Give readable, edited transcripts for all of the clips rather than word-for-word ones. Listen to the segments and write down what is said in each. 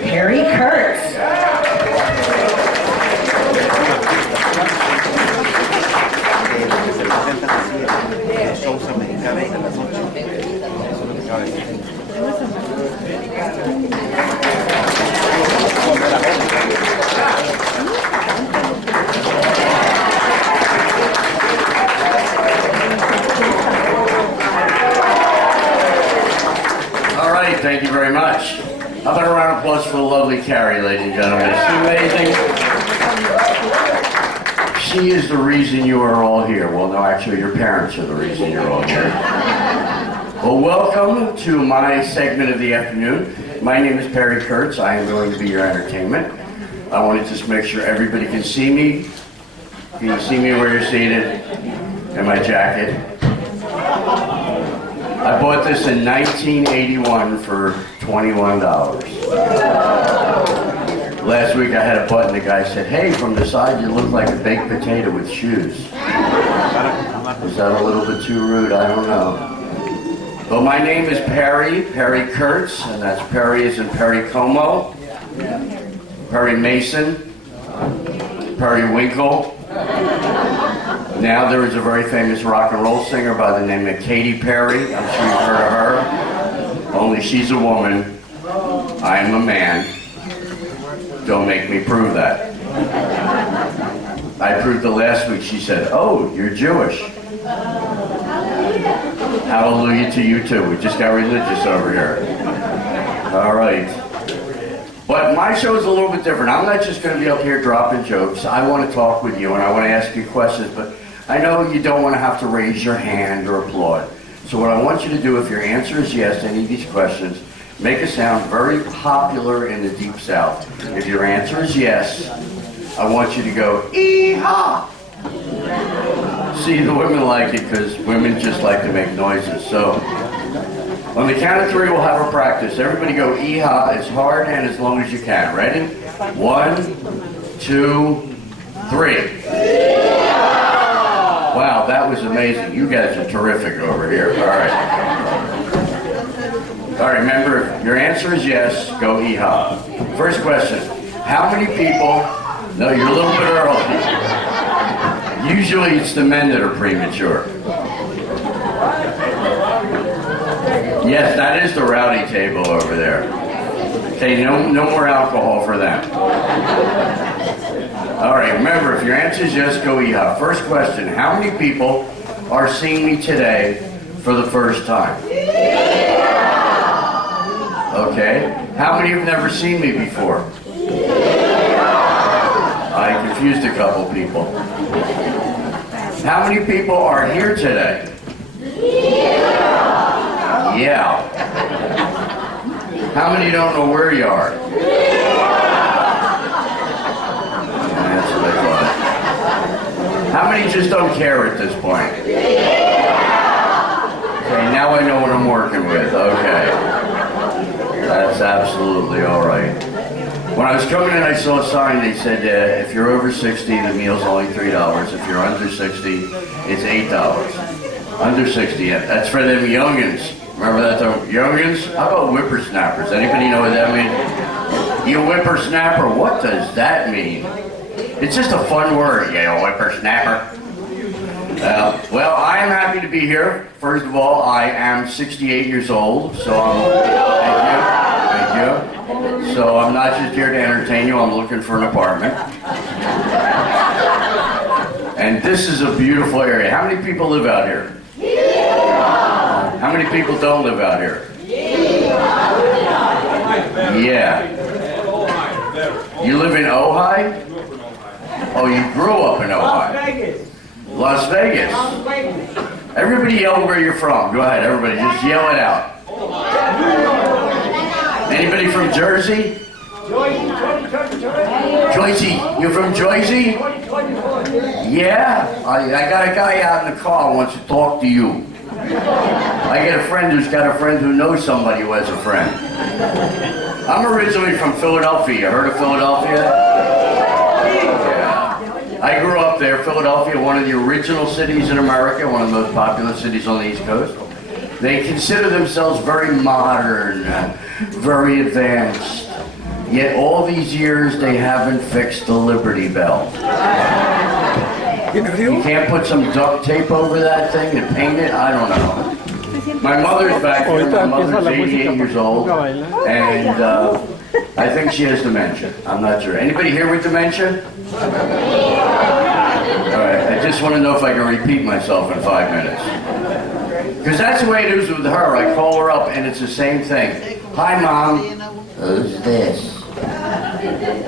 Perry Kurtz. All right, thank you very much. How about a round of applause for the lovely Carrie, ladies and gentlemen? Isn't she amazing? She is the reason you are all here. Well, no, actually, your parents are the reason you're all here. Well, welcome to my segment of the afternoon. My name is Perry Kurtz. I am going to be your entertainment. I want to just make sure everybody can see me. Can you see me where you're seated? And my jacket. I bought this in 1981 for $21. Last week I had a button, the guy said, "Hey, from the side you look like a baked potato with shoes." Was that a little bit too rude? I don't know. But my name is Perry Kurtz, and that's Perry as in Perry Como, Perry Mason, Perry Winkle. Now there is a very famous rock and roll singer by the name of Katy Perry. I'm sure you've heard of her. Only she's a woman. I am a man. Don't make me prove that. I proved it last week. She said, "Oh, you're Jewish." Hallelujah to you too. We just got religious over here. All right. But my show is a little bit different. I'm not just going to be up here dropping jokes. I want to talk with you and I want to ask you questions, but I know you don't want to have to raise your hand or applaud. So what I want you to do, if your answer is yes to any of these questions, make it sound very popular in the Deep South. If your answer is yes, I want you to go, "Ee-haw!" See, the women like it because women just like to make noises. So, on the count of three, we'll have a practice. Everybody go "Ee-haw" as hard and as long as you can. Ready? 1, 2, 3. Wow, that was amazing. You guys are terrific over here. All right. All right, remember, if your answer is yes, go "Ee-haw." First question. How many people... No, you're a little bit early. Usually it's the men that are premature. Yes, that is the rowdy table over there. Okay, no more alcohol for them. All right, remember, if your answer is yes, go "Ee-haw." First question, how many people are seeing me today for the first time? Okay, how many have never seen me before? I confused a couple people. How many people are here today? Yeah. How many don't know where you are? That's what I thought. How many just don't care at this point? Okay, now I know what I'm working with. Okay. That's absolutely all right. When I was coming in, I saw a sign. They said, if you're over 60, the meal's only $3. If you're under 60, it's $8. Under 60, yeah. That's for them youngins. Remember that term, youngins? How about whippersnappers? Anybody know what that means? You whippersnapper? What does that mean? It's just a fun word, you whippersnapper. Well, I am happy to be here. First of all, I am 68 years old, so thank you. So I'm not just here to entertain you, I'm looking for an apartment. And this is a beautiful area. How many people live out here? How many people don't live out here? Yeah. You live in Ojai? Oh, you grew up in Ojai. Las Vegas. Everybody yell where you're from. Go ahead, everybody, just yell it out. Anybody from Jersey? Jersey. You're from Jersey? Yeah. I got a guy out in the car who wants to talk to you. I get a friend who's got a friend who knows somebody who has a friend. I'm originally from Philadelphia. You heard of Philadelphia? Yeah. I grew up there. Philadelphia, one of the original cities in America, one of the most popular cities on the East Coast. They consider themselves very modern, very advanced. Yet all these years they haven't fixed the Liberty Bell. You can't put some duct tape over that thing and paint it? I don't know. My mother's back here. My mother's 88 years old. And I think she has dementia. I'm not sure. Anybody here with dementia? All right. I just want to know if I can repeat myself in 5 minutes. Because that's the way it is with her. I call her up and it's the same thing. Hi, Mom. Who's this?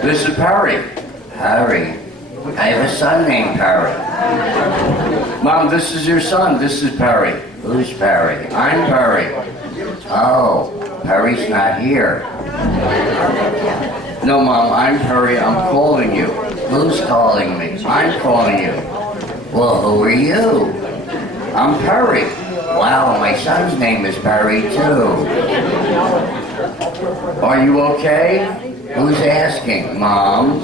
This is Perry. Harry. I have a son named Perry. Mom, this is your son. This is Perry. Who's Perry? I'm Perry. Oh, Perry's not here. No, Mom, I'm Perry. I'm calling you. Who's calling me? I'm calling you. Well, who are you? I'm Perry. Wow, my son's name is Perry, too. Are you okay? Who's asking? Mom?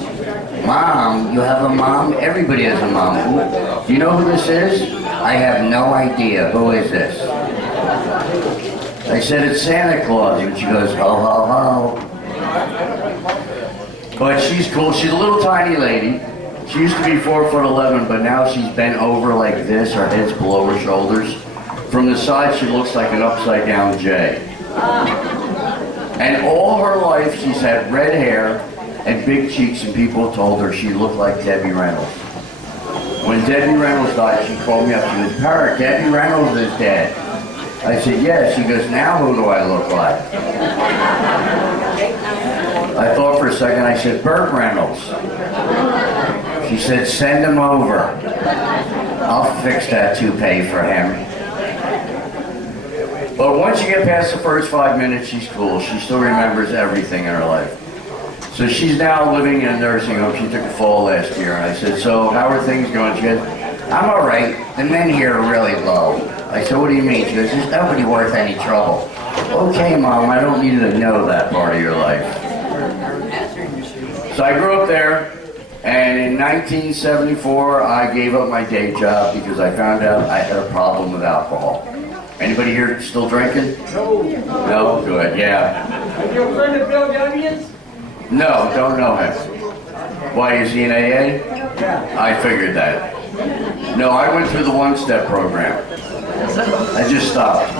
Mom? You have a mom? Everybody has a mom. Do you know who this is? I have no idea. Who is this? I said, it's Santa Claus. And she goes, ho, ho, ho. But she's cool. She's a little tiny lady. She used to be 4'11", but now she's bent over like this. Her head's below her shoulders. From the side, she looks like an upside-down J. And all her life, she's had red hair and big cheeks, and people told her she looked like Debbie Reynolds. When Debbie Reynolds died, she called me up. She goes, Parrot, Debbie Reynolds is dead. I said, yes. She goes, now who do I look like? I thought for a second. I said, Burt Reynolds. She said, send him over. I'll fix that toupee for him. But once you get past the first 5 minutes, she's cool. She still remembers everything in her life. So she's now living in a nursing home. She took a fall last year. And I said, so how are things going? She goes, I'm all right. The men here are really low. I said, what do you mean? She goes, there's nobody worth any trouble. Okay, Mom, I don't need you to know that part of your life. So I grew up there, and in 1974, I gave up my day job because I found out I had a problem with alcohol. Anybody here still drinking? No. No? Good, yeah. Are you a friend of Bill Youngion's? No, don't know him. Why, is he in AA? Yeah. I figured that. No, I went through the one-step program. I just stopped.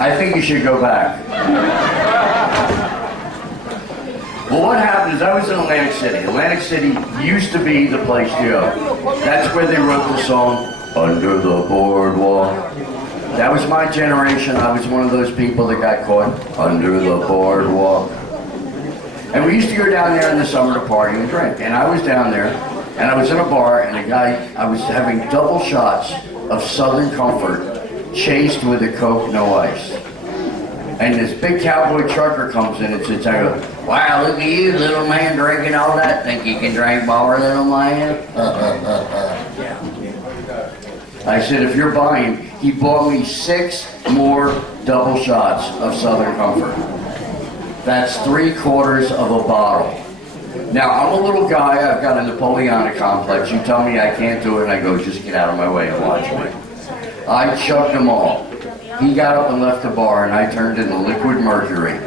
I think you should go back. Well, what happened is I was in Atlantic City. Atlantic City used to be the place to go. That's where they wrote the song, Under the Boardwalk. That was my generation. I was one of those people that got caught under the boardwalk. And we used to go down there in the summer to party and drink. And I was down there, and I was in a bar, and I was having double shots of Southern Comfort, chased with a Coke, no ice. And this big cowboy trucker comes in and sits there and goes, wow, look at you, little man, drinking all that. Think you can drink more, little man? I said, if you're buying, he bought me 6 more double shots of Southern Comfort. That's 3/4 of a bottle. Now, I'm a little guy, I've got a Napoleonic complex. You tell me I can't do it, and I go, just get out of my way and watch me. I chugged them all. He got up and left the bar, and I turned into liquid mercury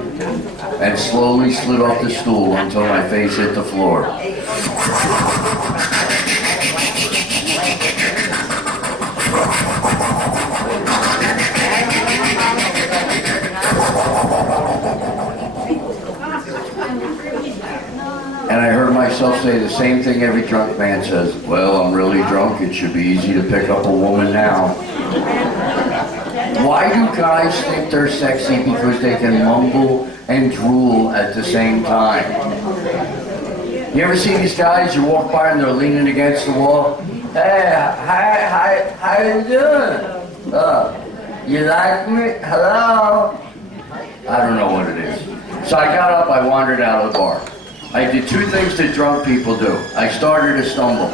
and slowly slid off the stool until my face hit the floor. And I heard myself say the same thing every drunk man says, well, I'm really drunk, it should be easy to pick up a woman now. Why do guys think they're sexy? Because they can mumble and drool at the same time. You ever see these guys, you walk by and they're leaning against the wall? Hey, hi, how you doing? You like me? Hello? I don't know what it is. So I got up, I wandered out of the bar. I did 2 things that drunk people do. I started to stumble.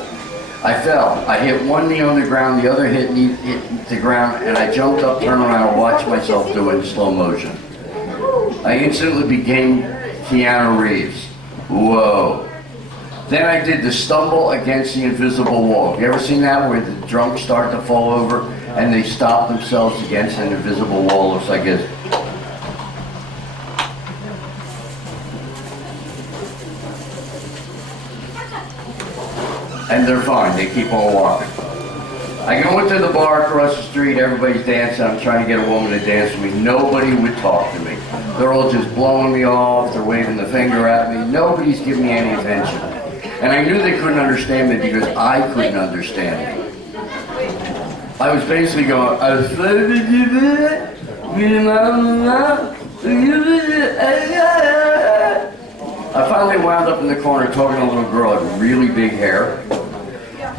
I fell. I hit one knee on the ground, the other hit the ground, and I jumped up, turned around, and watched myself do it in slow motion. I instantly became Keanu Reeves. Whoa. Then I did the stumble against the invisible wall. Have you ever seen that, where the drunks start to fall over and they stop themselves against an invisible wall? Looks like this. and they're fine. They keep on walking. I go into the bar across the street, everybody's dancing. I'm trying to get a woman to dance with me. Nobody would talk to me. They're all just blowing me off. They're waving the finger at me. Nobody's giving me any attention. And I knew they couldn't understand me because I couldn't understand them. I was basically going, I finally wound up in the corner talking to a little girl with really big hair.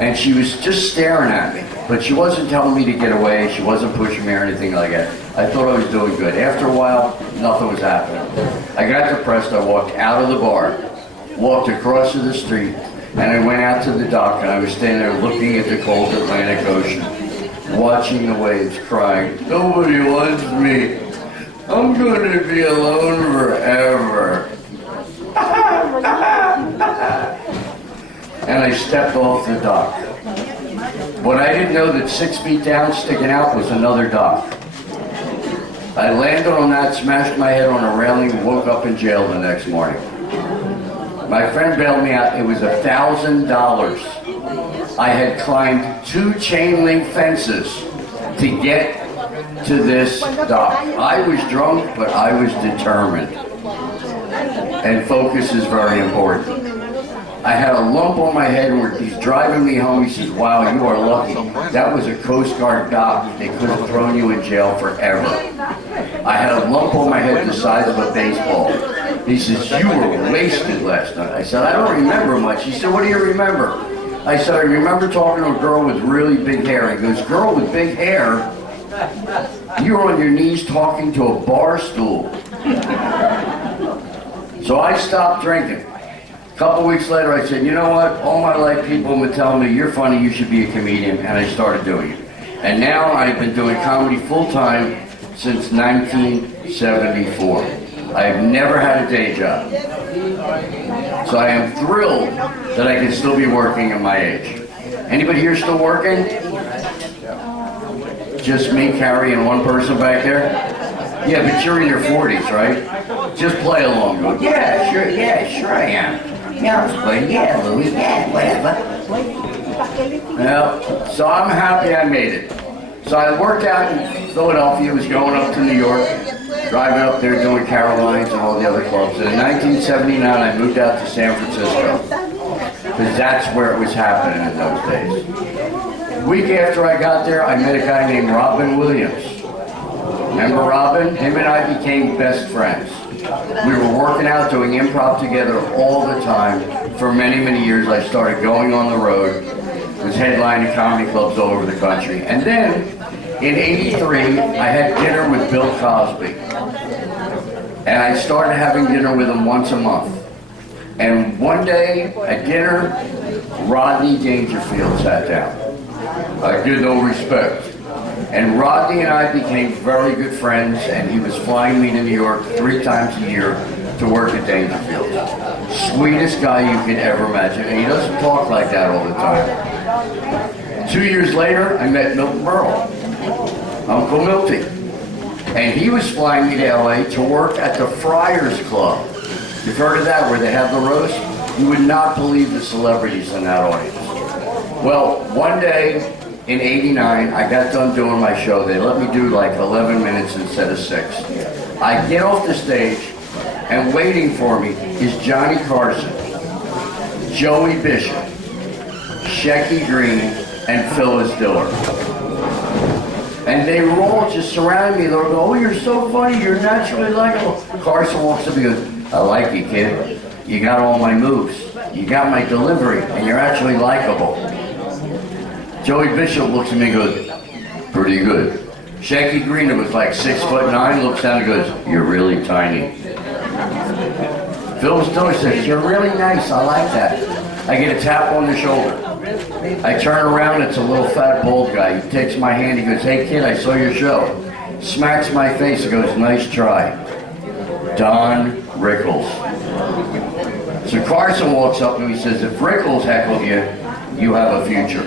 And she was just staring at me. But she wasn't telling me to get away. She wasn't pushing me or anything like that. I thought I was doing good. After a while, nothing was happening. I got depressed. I walked out of the bar, walked across to the street, and I went out to the dock, and I was standing there looking at the cold Atlantic Ocean, watching the waves, crying, nobody wants me. I'm going to be alone forever. And I stepped off the dock. What I didn't know that 6 feet down, sticking out, was another dock. I landed on that, smashed my head on a railing, and woke up in jail the next morning. My friend bailed me out. It was $1,000. I had climbed 2 chain link fences to get to this dock. I was drunk, but I was determined. And focus is very important. I had a lump on my head where he's driving me home. He says, wow, you are lucky. That was a Coast Guard dock. They could have thrown you in jail forever. I had a lump on my head the size of a baseball. He says, you were wasted last night. I said, I don't remember much. He said, what do you remember? I said, I remember talking to a girl with really big hair. He goes, girl with big hair? You were on your knees talking to a bar stool. So I stopped drinking. A couple weeks later, I said, you know what? All my life, people have been telling me, you're funny, you should be a comedian, and I started doing it. And now I've been doing comedy full-time since 1974. I have never had a day job. So I am thrilled that I can still be working at my age. Anybody here still working? Just me, Carrie, and one person back there? Yeah, but you're in your 40s, right? Just play along. Go, yeah, sure I am. Yeah, I'm playing, yeah, Louis, yeah, whatever. Yeah, so I'm happy I made it. So I worked out in Philadelphia, was going up to New York, driving up there doing Carolines and all the other clubs. And in 1979, I moved out to San Francisco, because that's where it was happening in those days. A week after I got there, I met a guy named Robin Williams. Remember Robin? Him and I became best friends. We were working out, doing improv together all the time. For many, many years, I started going on the road, was headlining comedy clubs all over the country. And then, in '83, I had dinner with Bill Cosby. And I started having dinner with him once a month. And one day, at dinner, Rodney Dangerfield sat down. I give no respect. And Rodney and I became very good friends, and he was flying me to New York 3 times a year to work at Dangerfield. Sweetest guy you could ever imagine, and he doesn't talk like that all the time. 2 years later, I met Milton Berle, Uncle Milty, and he was flying me to LA to work at the Friars Club. You've heard of that, where they have the roast? You would not believe the celebrities in that audience. Well, one day, in '89, I got done doing my show. They let me do like 11 minutes instead of 6. I get off the stage, and waiting for me is Johnny Carson, Joey Bishop, Shecky Green, and Phyllis Diller. And they were all just surrounding me. They were going, oh, you're so funny, you're naturally likable. Carson walks up and goes, I like you, kid. You got all my moves. You got my delivery, and you're actually likable. Joey Bishop looks at me and goes, pretty good. Shecky Green, who was like 6'9", looks down and goes, you're really tiny. Phyllis Diller says, you're really nice, I like that. I get a tap on the shoulder. I turn around, it's a little fat bald guy. He takes my hand, he goes, hey kid, I saw your show. Smacks my face and goes, nice try. Don Rickles. So Carson walks up and he says, if Rickles heckled you, you have a future.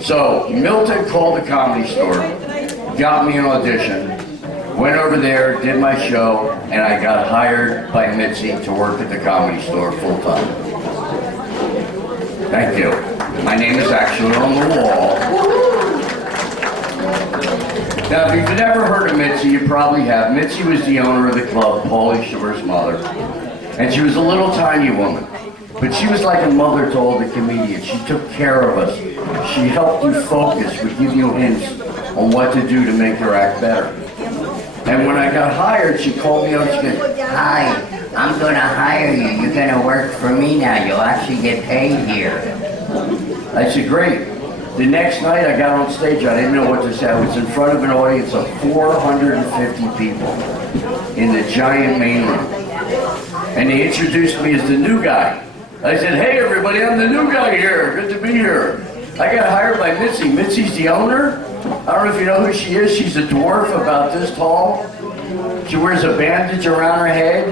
So Milton called the Comedy Store, got me an audition, went over there, did my show, and I got hired by Mitzi to work at the Comedy Store full time. Thank you. My name is actually on the wall. Now, if you've never heard of Mitzi, you probably have. Mitzi was the owner of the club, Paulie Shore's mother. And she was a little tiny woman. But she was like a mother to all the comedians. She took care of us. She helped you focus, would give you hints on what to do to make your act better. And when I got hired, she called me up and she goes, "Hi, I'm going to hire you. You're going to work for me now. You'll actually get paid here." I said, "Great." The next night I got on stage, I didn't know what to say. I was in front of an audience of 450 people in the giant main room. And they introduced me as the new guy. I said, "Hey everybody, I'm the new guy here. Good to be here." I got hired by Mitzi. Mitzi's the owner. I don't know if you know who she is. She's a dwarf about this tall. She wears a bandage around her head.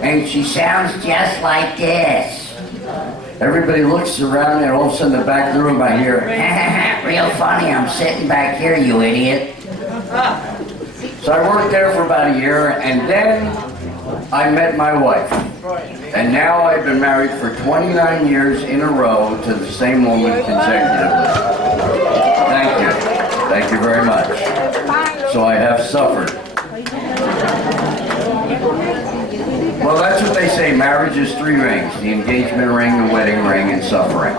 And she sounds just like this. Everybody looks around and all of a sudden in the back of the room I hear, "Real funny, I'm sitting back here, you idiot." So I worked there for about a year, and then I met my wife. And now I've been married for 29 years in a row to the same woman consecutively. Thank you. Thank you very much. So I have suffered. Well, that's what they say. Marriage is 3 rings. The engagement ring, the wedding ring, and suffering.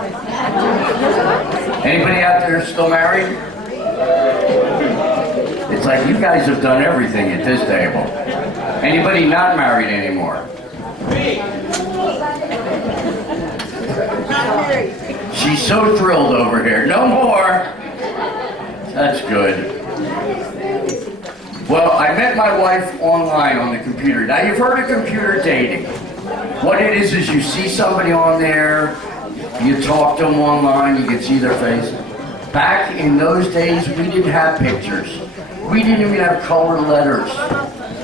Anybody out there still married? It's like you guys have done everything at this table. Anybody not married anymore? She's so thrilled over here. No more. That's good. Well, I met my wife online on the computer. Now, you've heard of computer dating. What it is you see somebody on there, you talk to them online, you can see their face. Back in those days, we didn't have pictures. We didn't even have color letters.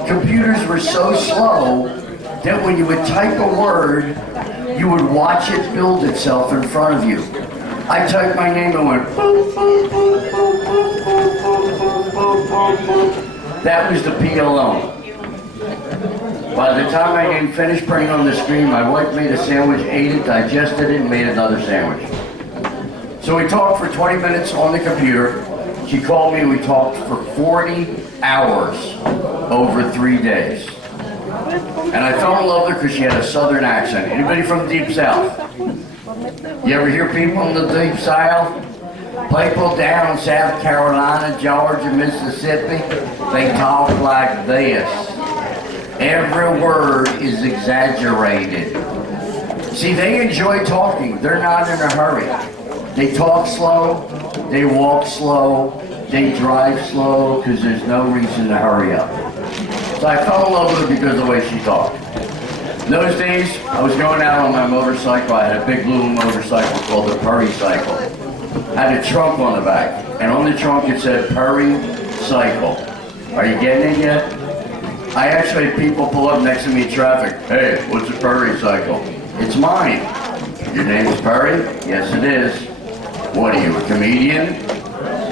Computers were so slow that when you would type a word, you would watch it build itself in front of you. I typed my name and went boop, boop, boop, boop, boop, boop, boop, boop, boop, boop. That was the P alone. By the time my name finished printing on the screen, my wife made a sandwich, ate it, digested it, and made another sandwich. So we talked for 20 minutes on the computer. She called me and we talked for 40 hours over 3 days. And I fell in love with her because she had a southern accent. Anybody from the Deep South? You ever hear people in the Deep South? People down in South Carolina, Georgia, Mississippi, they talk like this. Every word is exaggerated. See, they enjoy talking. They're not in a hurry. They talk slow, they walk slow, they drive slow, because there's no reason to hurry up. So I fell in love with her because of the way she talked. In those days, I was going out on my motorcycle. I had a big blue motorcycle called the Purry Cycle. I had a trunk on the back, and on the trunk it said Purry Cycle. Are you getting it yet? I actually had people pull up next to me in traffic. "Hey, what's a Purry Cycle?" "It's mine." "Your name is Purry?" "Yes, it is." "What are you, a comedian?"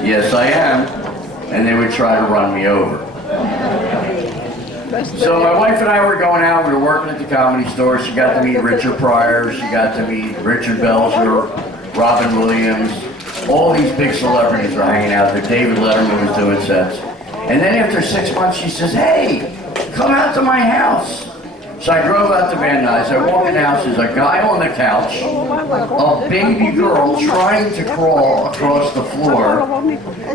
"Yes, I am." And they would try to run me over. So my wife and I were going out. We were working at the Comedy Store. She got to meet Richard Pryor. She got to meet Richard Belzer, Robin Williams. All these big celebrities were hanging out there. David Letterman was doing sets. And then after 6 months, she says, "Hey, come out to my house." So I drove out to Van Nuys. I walk in the house, there's a guy on the couch, a baby girl trying to crawl across the floor,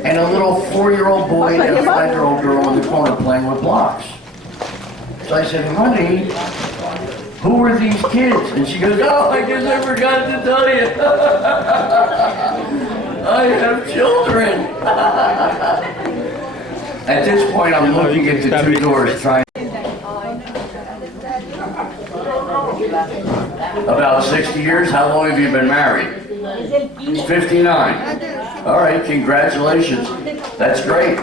and a little 4-year-old boy and a 5-year-old girl in the corner playing with blocks. So I said, "Honey, who are these kids?" And she goes, "Oh, I guess I forgot to tell you. I have children." At this point, I'm looking at the 2 doors trying. About 60 years? How long have you been married? 59. All right, congratulations. That's great.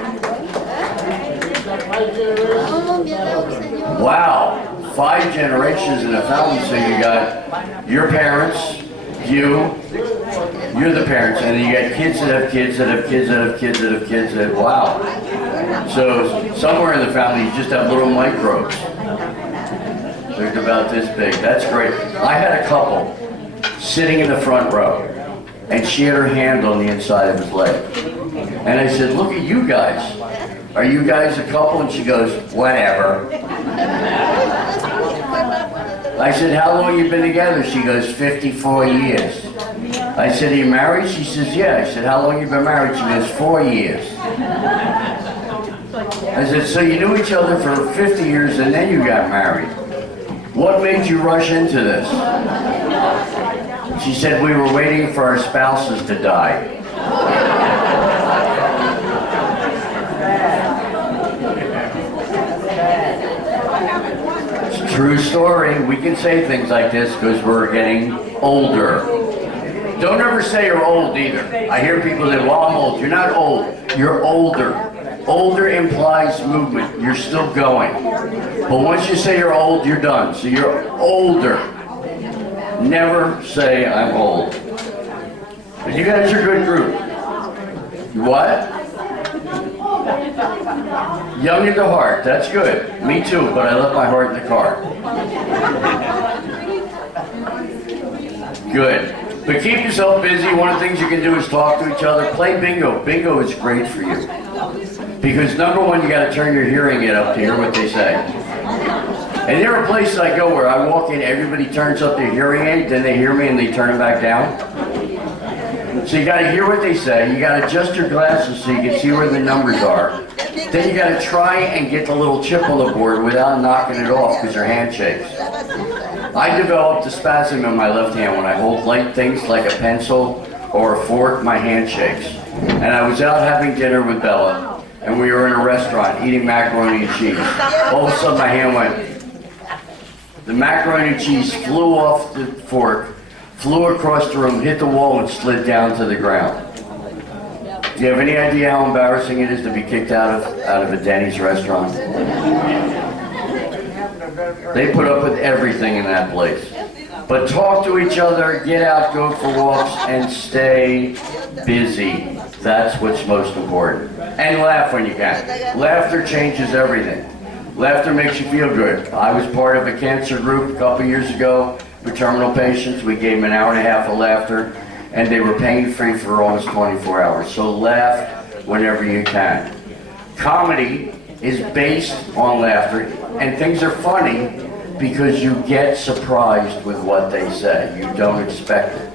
Wow, 5 generations in a family. So you got your parents, you're the parents, and then you got kids that have kids that have kids that have kids that have kids that, wow. So somewhere in the family you just have little microbes. They're about this big. That's great. I had a couple. sitting in the front row, and she had her hand on the inside of his leg. And I said, look at you guys. Are you guys a couple? And she goes, whatever. I said, how long you been together? She goes, 54 years. I said, are you married? She says, yeah. I said, how long you been married? She goes, 4 years. I said, so you knew each other for 50 years and then you got married. What made you rush into this? She said, we were waiting for our spouses to die. It's a true story. We can say things like this because we're getting older. Don't ever say you're old either. I hear people say, well, I'm old. You're not old. You're older. Older implies movement. You're still going. But once you say you're old, you're done. So you're older. Never say I'm old. But you guys are a good group. What? Young at the heart. That's good. Me too, but I left my heart in the car. Good. But keep yourself busy. One of the things you can do is talk to each other. Play bingo. Bingo is great for you. Because number one, you got to turn your hearing aid up to hear what they say. And there are places I go where I walk in, everybody turns up their hearing aid, then they hear me and they turn them back down. So you got to hear what they say. You got to adjust your glasses so you can see where the numbers are. Then you got to try and get the little chip on the board without knocking it off because your hand shakes. I developed a spasm in my left hand when I hold light things like a pencil or a fork, my hand shakes. And I was out having dinner with Bella, and we were in a restaurant eating macaroni and cheese. All of a sudden my hand went, the macaroni and cheese flew off the fork, flew across the room, hit the wall, and slid down to the ground. Do you have any idea how embarrassing it is to be kicked out of a Denny's restaurant? They put up with everything in that place. But talk to each other, get out, go for walks, and stay busy. That's what's most important. And laugh when you can. Laughter changes everything. Laughter makes you feel good. I was part of a cancer group a couple years ago for terminal patients. We gave them an hour and a half of laughter, and they were pain-free for almost 24 hours. So laugh whenever you can. Comedy is based on laughter, and things are funny because you get surprised with what they say. You don't expect it.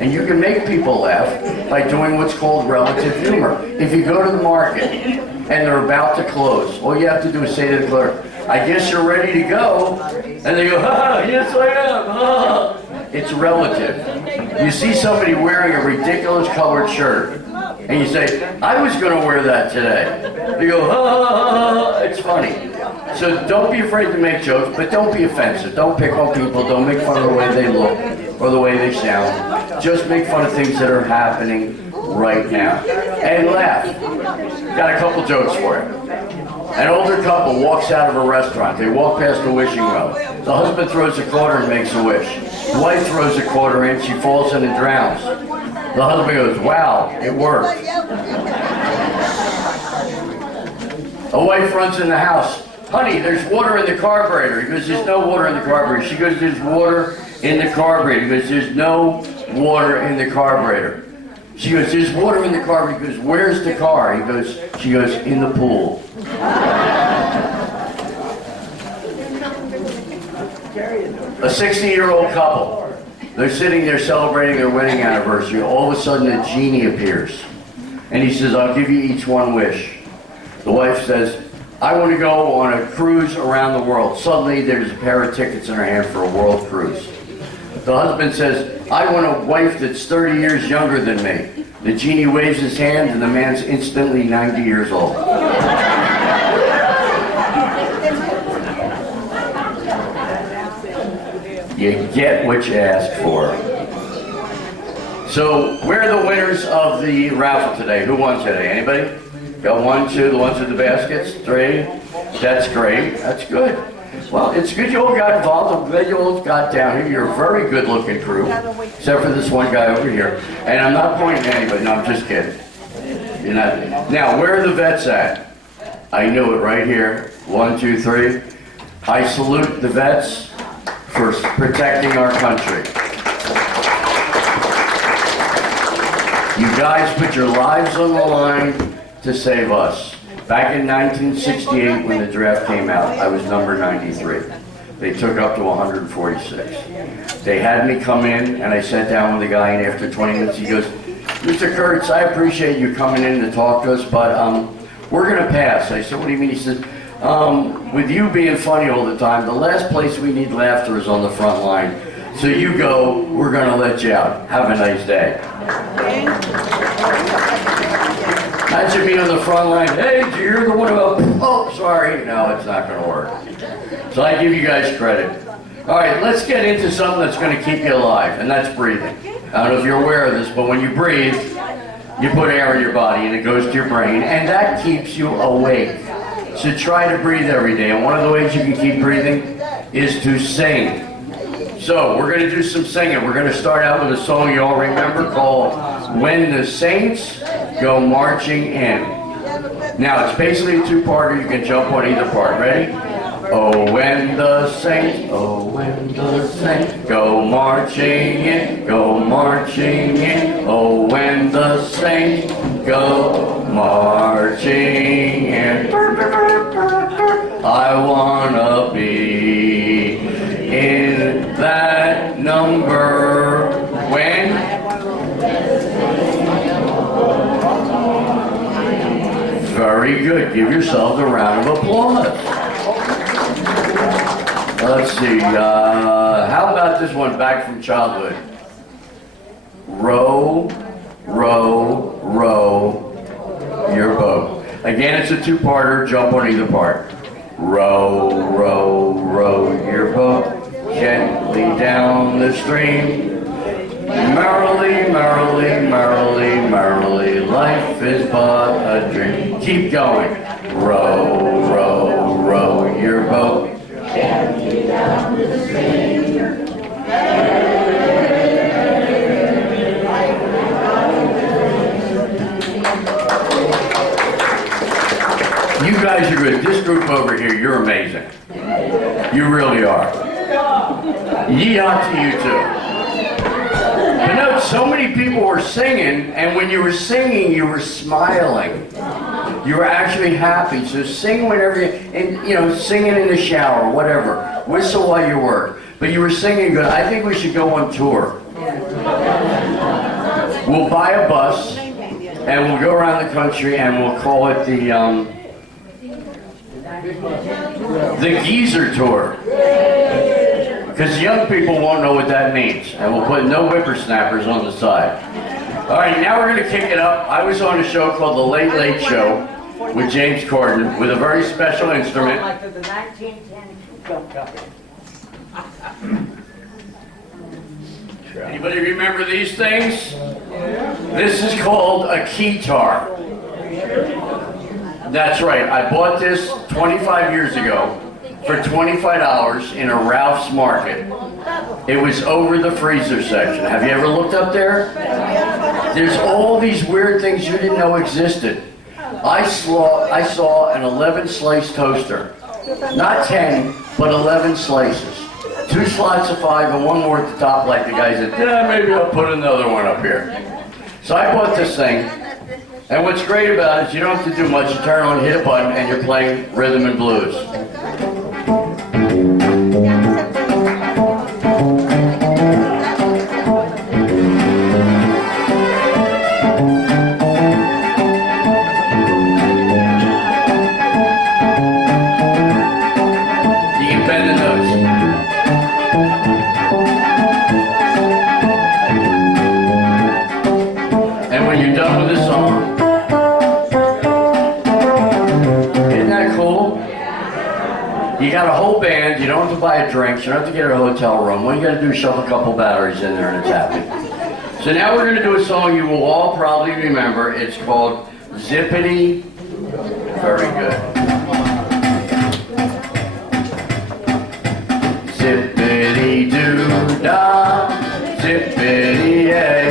And you can make people laugh by doing what's called relative humor. If you go to the market and they're about to close, all you have to do is say to the clerk, I guess you're ready to go. And they go, ha, yes I am, ha. It's relative. You see somebody wearing a ridiculous colored shirt, and you say, I was going to wear that today. They go, ha, ha, ha. It's funny. So don't be afraid to make jokes, but don't be offensive. Don't pick on people. Don't make fun of the way they look or the way they sound. Just make fun of things that are happening right now. And laugh. Got a couple jokes for you. An older couple walks out of a restaurant. They walk past a wishing well. The husband throws a quarter and makes a wish. The wife throws a quarter in. She falls in and drowns. The husband goes, wow, it worked. A wife runs in the house. Honey, there's water in the carburetor. He goes, there's no water in the carburetor. She goes, there's water in the carburetor. He goes, there's no water in the carburetor. She goes, there's water in the carburetor. He goes, where's the car? She goes, in the pool. A 60-year-old couple. They're sitting there celebrating their wedding anniversary. All of a sudden, a genie appears. And he says, I'll give you each one wish. The wife says, I want to go on a cruise around the world. Suddenly, there's a pair of tickets in her hand for a world cruise. The husband says, I want a wife that's 30 years younger than me. The genie waves his hand, and the man's instantly 90 years old. You get what you asked for. So, where are the winners of the raffle today? Who won today? Anybody? Got 1, 2, the ones with the baskets, 3. That's great. That's good. Well, it's good you all got involved. I'm glad you all got down here. You're a very good-looking crew, except for this one guy over here. And I'm not pointing at anybody. No, I'm just kidding. You're not. Now, where are the vets at? I knew it right here. 1, 2, 3. I salute the vets for protecting our country. You guys put your lives on the line to save us. Back in 1968, when the draft came out, I was number 93. They took up to 146. They had me come in, and I sat down with the guy, and after 20 minutes, he goes, Mr. Kurtz, I appreciate you coming in to talk to us, but we're going to pass. I said, what do you mean? He said, with you being funny all the time, the last place we need laughter is on the front line. So you go, we're going to let you out. Have a nice day. Imagine me on the front line, hey, did you hear the one about, oh, sorry. No, it's not going to work. So I give you guys credit. All right, let's get into something that's going to keep you alive, and that's breathing. I don't know if you're aware of this, but when you breathe, you put air in your body, and it goes to your brain, and that keeps you awake. So try to breathe every day, and one of the ways you can keep breathing is to sing. So we're going to do some singing. We're going to start out with a song you all remember called When the Saints Go Marching In. Now, it's basically a two-parter. You can jump on either part. Ready? Oh, when the saints go marching in, go marching in. Oh, when the saints go marching in. I wanna be in that number when very good. Give yourselves a round of applause. Let's see. How about this one back from childhood? Row, row, row your boat. Again, it's a two-parter. Jump on either part. Row, row, row your boat gently down the stream. Merrily, merrily, merrily, merrily, life is but a dream. Keep going. Row, row, row your boat gently down the stream. You guys are good. This group over here, you're amazing. You really are. Yeehaw to you too. But no, so many people were singing, and when you were singing, you were smiling. You were actually happy. So sing whenever singing in the shower, whatever. Whistle while you work. But you were singing good. I think we should go on tour. We'll buy a bus, and we'll go around the country, and we'll call it the Geezer Tour. Because young people won't know what that means. And we'll put no whippersnappers on the side. All right, now we're going to kick it up. I was on a show called The Late Late Show with James Corden with a very special instrument. Anybody remember these things? This is called a keytar. That's right. I bought this 25 years ago for $25 in a Ralph's Market. It was over the freezer section. Have you ever looked up there? There's all these weird things you didn't know existed. I saw an 11-slice toaster. Not 10, but 11 slices. 2 slots of 5 and one more at the top, like the guy said, yeah, maybe I'll put another one up here. So I bought this thing. And what's great about it is you don't have to do much. You turn on, hit a button, and you're playing rhythm and blues. You can bend the notes. And when you're done with this song, you got a whole band, you don't have to buy a drink, you don't have to get a hotel room. What you got to do is shove a couple batteries in there and it's happy. So now we're going to do a song you will all probably remember. It's called Zippity. Very good. Zippity-doo-dah, zippity-yay.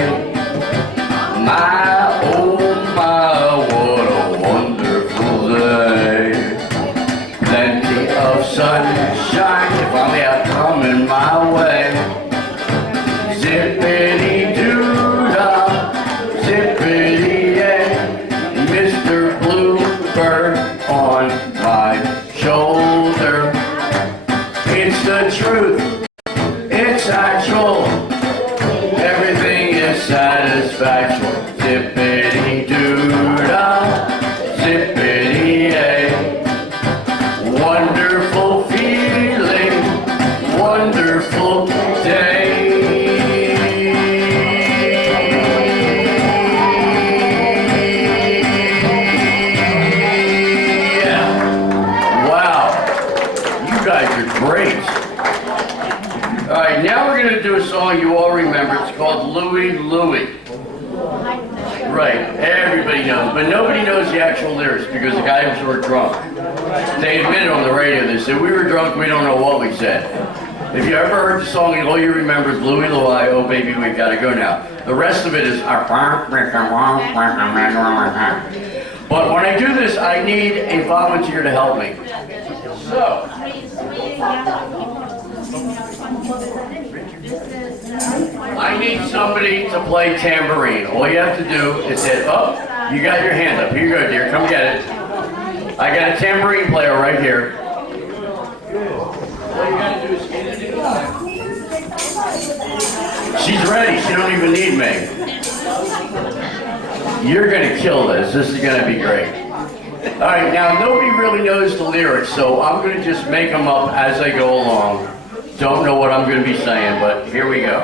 My, oh my, what a wonderful day. Plenty of sunshine if only out coming my way. Zippity-doo-dah, zippity. It's the truth. It's actual. Everything is satisfactual. Zippity-doo-dah, zippity-yay. Wonderful feeling, wonderful day. Yeah. Wow. You guys are great. All right, now we're going to do a song you all remember. It's called Louie Louie. Right, everybody knows, but nobody knows the actual lyrics because the guys were drunk. They admitted on the radio, they said, we were drunk, we don't know what we said. If you ever heard the song and all you remember is Louie Louie, oh baby, we gotta go now. The rest of it is... But when I do this, I need a volunteer to help me. So... I need somebody to play tambourine. All you have to do is say, oh, you got your hand up. Here you go, dear. Come get it. I got a tambourine player right here. All you got to do is get it in time. She's ready. She don't even need me. You're going to kill this. This is going to be great. All right, now nobody really knows the lyrics, so I'm going to just make them up as I go along. Don't know what I'm going to be saying, but here we go.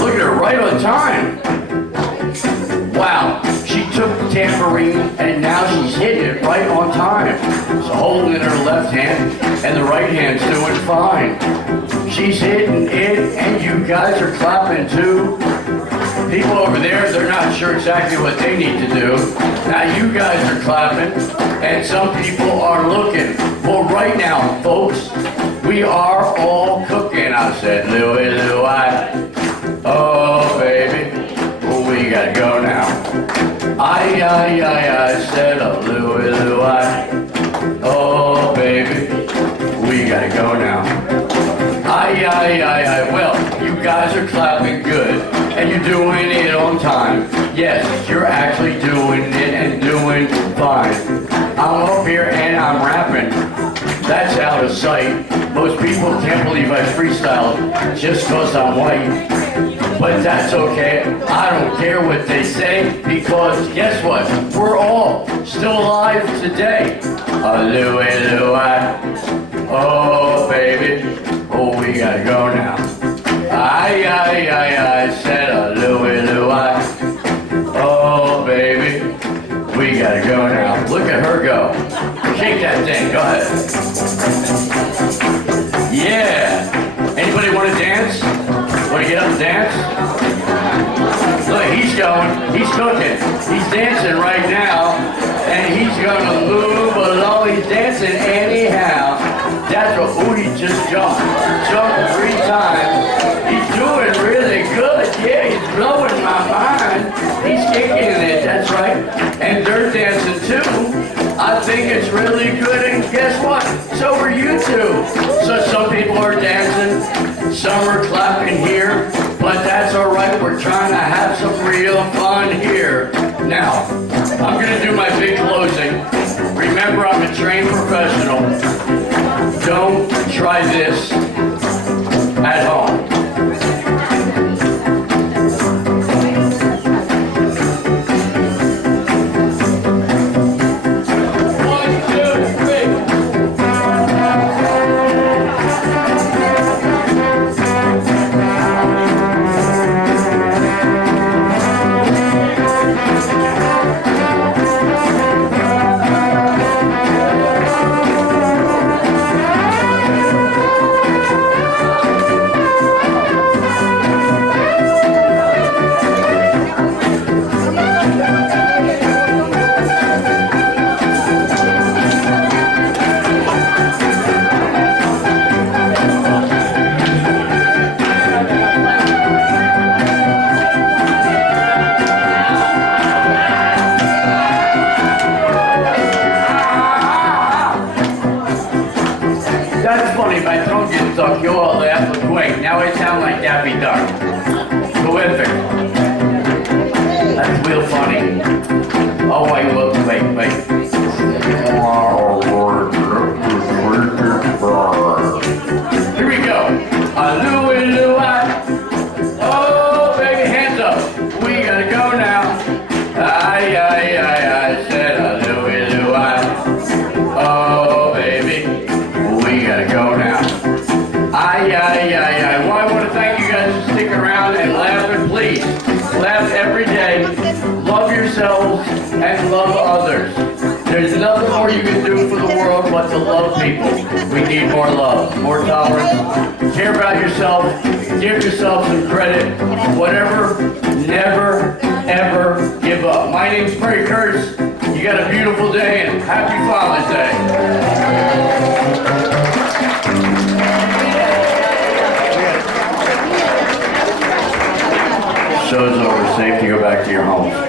Look at her, right on time. Wow, she took the tambourine and now she's hitting it right on time. She's holding it in her left hand and the right hand's doing fine. She's hitting it and you guys are clapping too. People over there, they're not sure exactly what they need to do. Now you guys are clapping, and some people are looking. Well, right now, folks, we are all cooking. I said, Louie, Louie, oh, baby, well, we gotta go now. I said, oh, Louie, Louie, oh, baby, we gotta go now. Well, you guys are clapping good, and you're doing it on time. Yes, you're actually doing it and doing fine. I'm up here and I'm rapping. That's out of sight. Most people can't believe I freestyled just because I'm white. But that's okay. I don't care what they say, because guess what? We're all still alive today. Louie, Louie, oh baby, oh we gotta go now. I said Louie, Louie, oh baby, we gotta go now. Look at her go. Shake that thing, go ahead. Yeah. Anybody want to dance? Want to get up and dance? Look, he's going, he's cooking. He's dancing right now, and he's gonna move along. He's dancing anyhow. That's what, ooh, he just jumped. Jumped 3 times. He's doing really good. Yeah, he's blowing my mind. He's kicking it, that's right. And they're dancing too. I think it's really good, and guess what? So are you too. So some people are dancing, some are clapping here, but that's all right. We're trying to have some real fun here. Now, I'm gonna do my big closing. Remember, I'm a trained professional. Don't try this at home. You all laugh, but wait, now I sound like Daffy Duck. Terrific. That's real funny. Oh, wait. to love people. We need more love, more tolerance. Care about yourself. Give yourself some credit. Whatever, never, ever give up. My name's Kurtz. You got a beautiful day and happy Father's Day. Show's over. Safe to go back to your homes.